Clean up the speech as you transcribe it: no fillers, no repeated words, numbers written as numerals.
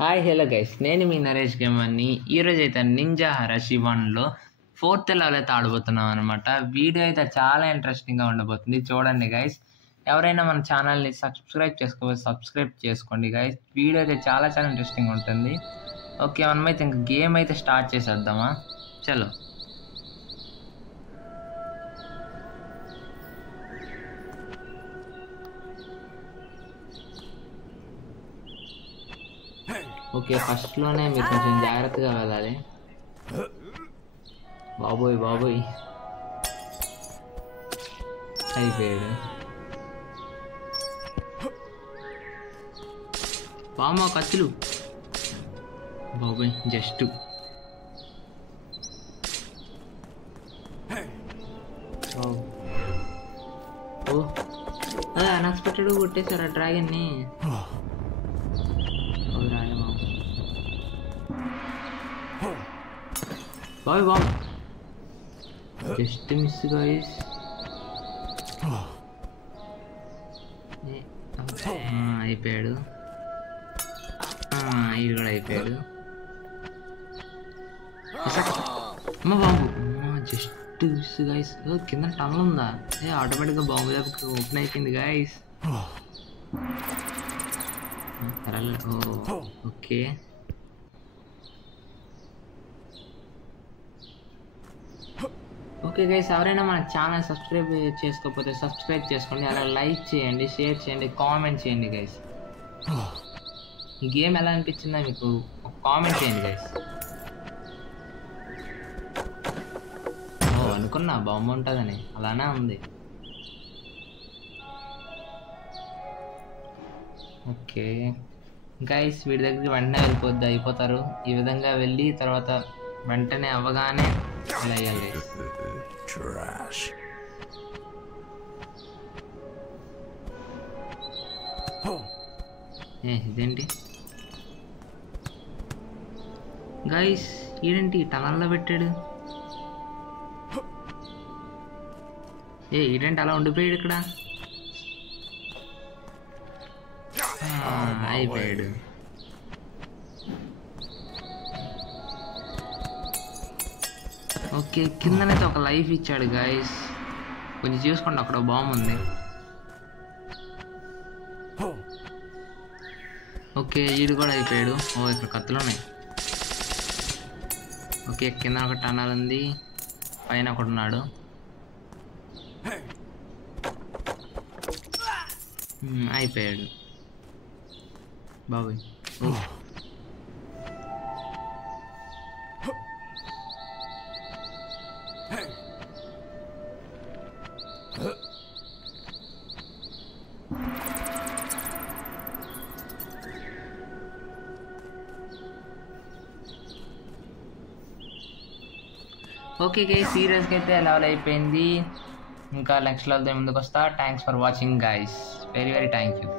Hi hello guys, నేను మీ నరేష్ గేమర్ని. ఈరోజు అయితే నింజా హరషి 1లో 4th లెవెల్ అయితే ఆడబోతున్నాం అనమాట. వీడియో అయితే చాలా ఇంట్రెస్టింగ్గా ఉండబోతుంది, చూడండి గైస్. ఎవరైనా మన ఛానల్ని సబ్స్క్రైబ్ చేసుకోవచ్చు, సబ్స్క్రైబ్ చేసుకోండి గైస్. వీడియో అయితే చాలా ఇంట్రెస్టింగ్ ఉంటుంది. ఓకే, మనమైతే ఇంకా గేమ్ అయితే స్టార్ట్ చేసేద్దామా? చలో. ఓకే, ఫస్ట్లోనే మీరు కొంచెం జాగ్రత్తగా వెళ్ళాలి. బాబోయ్ బాబోయ్ అయిపోయాడు. బామ్మ కత్తులు, బాబోయ్ జస్ట్ ఓ అన్ఎక్స్పెక్టెడ్ కొట్టేశారు ఆ డ్రాగన్ని. Boy bomb just miss guys. అయిపోయాడు, ఇది కూడా అయిపోయాడు. అమ్మ బాంబు జస్ట్ మిస్ గైస్. కింద టనల్ ఉందా? ఆటోమేటిక్గా బాంబు దగ్గర ఓపెన్ అయిపోయింది గైస్. ఓకే, ఓకే గైస్, ఎవరైనా మన ఛానల్ సబ్స్క్రైబ్ చేసుకోకపోతే సబ్స్క్రైబ్ చేసుకోండి, అలా లైక్ చేయండి, షేర్ చేయండి, కామెంట్ చేయండి గైస్. ఈ గేమ్ ఎలా అనిపించిందో మీకు ఒక కామెంట్ చేయండి గైస్. అనుకున్నా బాంబు ఉంటుందని, అలానే ఉంది. ఓకే గైస్, వీడి దగ్గరికి వెంటనే అయిపోతారు. ఈ విధంగా వెళ్ళి తర్వాత వెంటనే అవ్వగానే అలా వేయాలి. ఇదేంటి గైస్, ఈడేంటి టనల్లో పెట్టాడు? ఈడేంటి అలా ఉండిపోయాడు ఇక్కడ? అయిపోయాడు. ఓకే, కిందనైతే ఒక లైఫ్ ఇచ్చాడు గైస్, కొంచెం చూసుకోండి, అక్కడ బాంబు ఉంది. ఓకే, ఈడు కూడా అయిపోయాడు. ఇక్కడ కత్తులు ఉన్నాయి. ఓకే, కింద ఒక టనల్ ఉంది, పైన ఒకడు ఉన్నాడు. అయిపోయాడు బాబోయ్. ఓకే గైస్, సీరియస్గా అయితే లెవెల్ అయిపోయింది. ఇంకా నెక్స్ట్ లెవెల్తో ముందుకు వస్తా. Thanks for watching guys, very thank you.